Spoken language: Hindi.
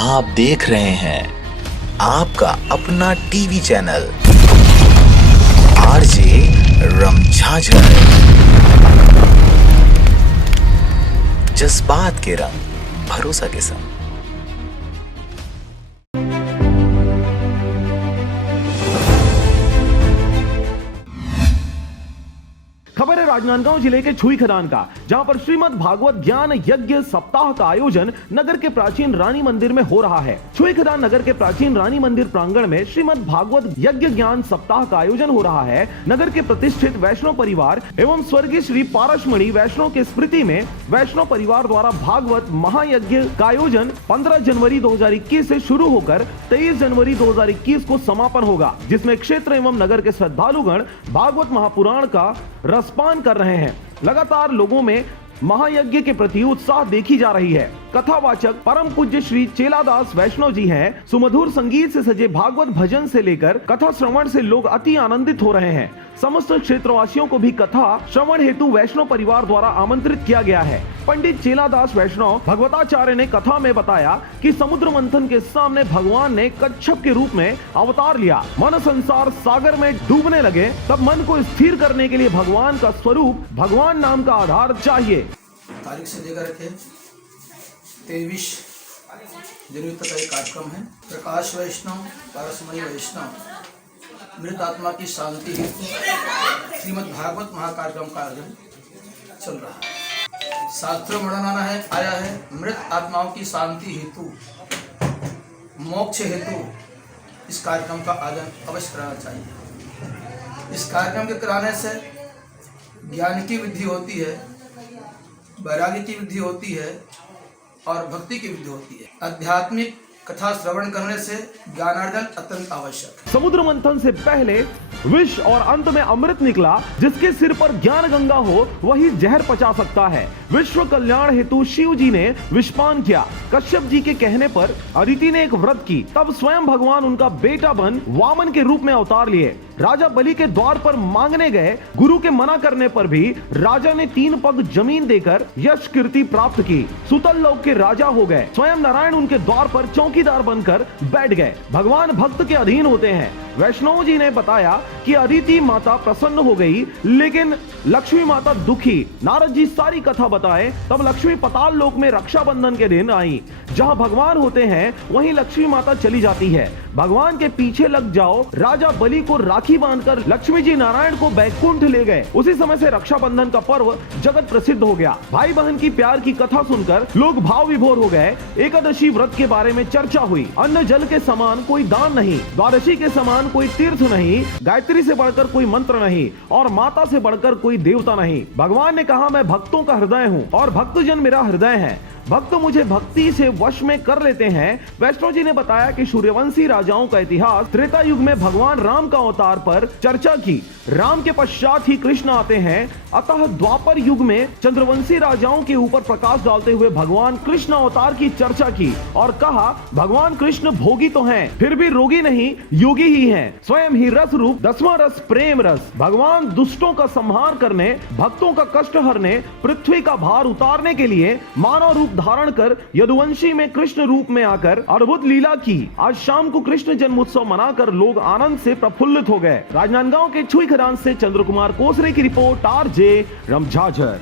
आप देख रहे हैं आपका अपना टीवी चैनल आरजे रमझाझर। जज्बात के रंग भरोसा के संग। खबर है राजनांदगांव जिले के छुई खदान का, जहां पर श्रीमद् भागवत ज्ञान यज्ञ सप्ताह का आयोजन नगर के प्राचीन रानी मंदिर में हो रहा है। छुई खदान नगर के प्राचीन रानी मंदिर प्रांगण में श्रीमद् भागवत यज्ञ ज्ञान सप्ताह का आयोजन हो रहा है। नगर के प्रतिष्ठित वैष्णव परिवार एवं स्वर्गीय श्री पारसमणि वैष्णव के स्मृति में वैष्णव परिवार द्वारा भागवत महायज्ञ का आयोजन 15 जनवरी 2021 से शुरू होकर 23 जनवरी 2021 को समापन होगा, जिसमें क्षेत्र एवं नगर के श्रद्धालुगण भागवत महापुराण का रसपान कर रहे हैं। लगातार लोगों में महायज्ञ के प्रति उत्साह देखी जा रही है। कथावाचक परम पूज्य श्री चेलादास वैष्णव जी हैं। सुमधुर संगीत से सजे भागवत भजन से लेकर कथा श्रवण से लोग अति आनंदित हो रहे हैं। समस्त क्षेत्रवासियों को भी कथा श्रवण हेतु वैष्णव परिवार द्वारा आमंत्रित किया गया है। पंडित चेलादास वैष्णव भगवताचार्य ने कथा में बताया कि समुद्र मंथन के सामने भगवान ने कच्छप के रूप में अवतार लिया। मन संसार सागर में डूबने लगे, तब मन को स्थिर करने के लिए भगवान का स्वरूप भगवान नाम का आधार चाहिए। तारीख से लेकर रखे 23 जनवरी तक का एक कार्यक्रम है। प्रकाश वैष्णव पारसमणि वैष्णव मृत आत्मा की शांति हेतु श्रीमद् भागवत महाकार्यक्रम का आयोजन चल रहा है। शास्त्रों में वर्णन आया है मृत आत्माओं की शांति हेतु मोक्ष हेतु इस कार्यक्रम का आयोजन अवश्य कराना चाहिए। इस कार्यक्रम के कराने से ज्ञान की वृद्धि होती है, वैराग्य की वृद्धि होती है और भक्ति की वृद्धि होती है। आध्यात्मिक कथा श्रवण करने से ज्ञानार्जन अत्यंत आवश्यक है। समुद्र मंथन से पहले विष और अंत में अमृत निकला। जिसके सिर पर ज्ञान गंगा हो वही जहर पचा सकता है। विश्व कल्याण हेतु शिव जी ने विषपान किया। कश्यप जी के कहने पर अदिति ने एक व्रत की, तब स्वयं भगवान उनका बेटा बन वामन के रूप में अवतार लिए। राजा बलि के द्वार पर मांगने गए, गुरु के मना करने पर भी राजा ने 3 पग जमीन देकर यश कीर्ति प्राप्त की। सुतल लोक के राजा हो गए। स्वयं नारायण उनके द्वार पर चौकीदार बनकर बैठ गए। भगवान भक्त के अधीन होते हैं। वैष्णव जी ने बताया कि अदिति माता प्रसन्न हो गई, लेकिन लक्ष्मी माता दुखी। नारद जी सारी कथा बताए, तब लक्ष्मी पताल लोक में रक्षाबंधन के दिन आई। जहां भगवान होते हैं वहीं लक्ष्मी माता चली जाती है। भगवान के पीछे लग जाओ। राजा बलि को राखी बांधकर लक्ष्मी जी नारायण को बैकुंठ ले गए। उसी समय से रक्षाबंधन का पर्व जगत प्रसिद्ध हो गया। भाई बहन की प्यार की कथा सुनकर लोग भाव विभोर हो गए। एकादशी व्रत के बारे में चर्चा हुई। अन्न जल के समान कोई दान नहीं, द्वादशी के समान कोई तीर्थ नहीं, गायत्री से बढ़कर कोई मंत्र नहीं और माता से बढ़कर कोई देवता नहीं। भगवान ने कहा, मैं भक्तों का हृदय हूँ और भक्तजन मेरा हृदय है। भक्त मुझे भक्ति से वश में कर लेते हैं। वैष्णव जी ने बताया कि सूर्यवंशी राजाओं का इतिहास त्रेता युग में भगवान राम का अवतार पर चर्चा की। राम के पश्चात ही कृष्ण आते हैं, अतः द्वापर युग में चंद्रवंशी राजाओं के ऊपर प्रकाश डालते हुए भगवान कृष्ण अवतार की चर्चा की और कहा, भगवान कृष्ण भोगी तो हैं, फिर भी रोगी नहीं, योगी ही हैं। स्वयं ही रस रूप 10वां रस प्रेम रस। भगवान दुष्टों का संहार करने, भक्तों का कष्ट हरने, पृथ्वी का भार उतारने के लिए मानव रूप धारण कर यदुवंशी में कृष्ण रूप में आकर अद्भुत लीला की। आज शाम को कृष्ण जन्मोत्सव मनाकर लोग आनंद से प्रफुल्लित हो गए। राजनांदगांव के छुई खदान से चंद्र कुमार कोसरे की रिपोर्ट, आरजे रमझाझर।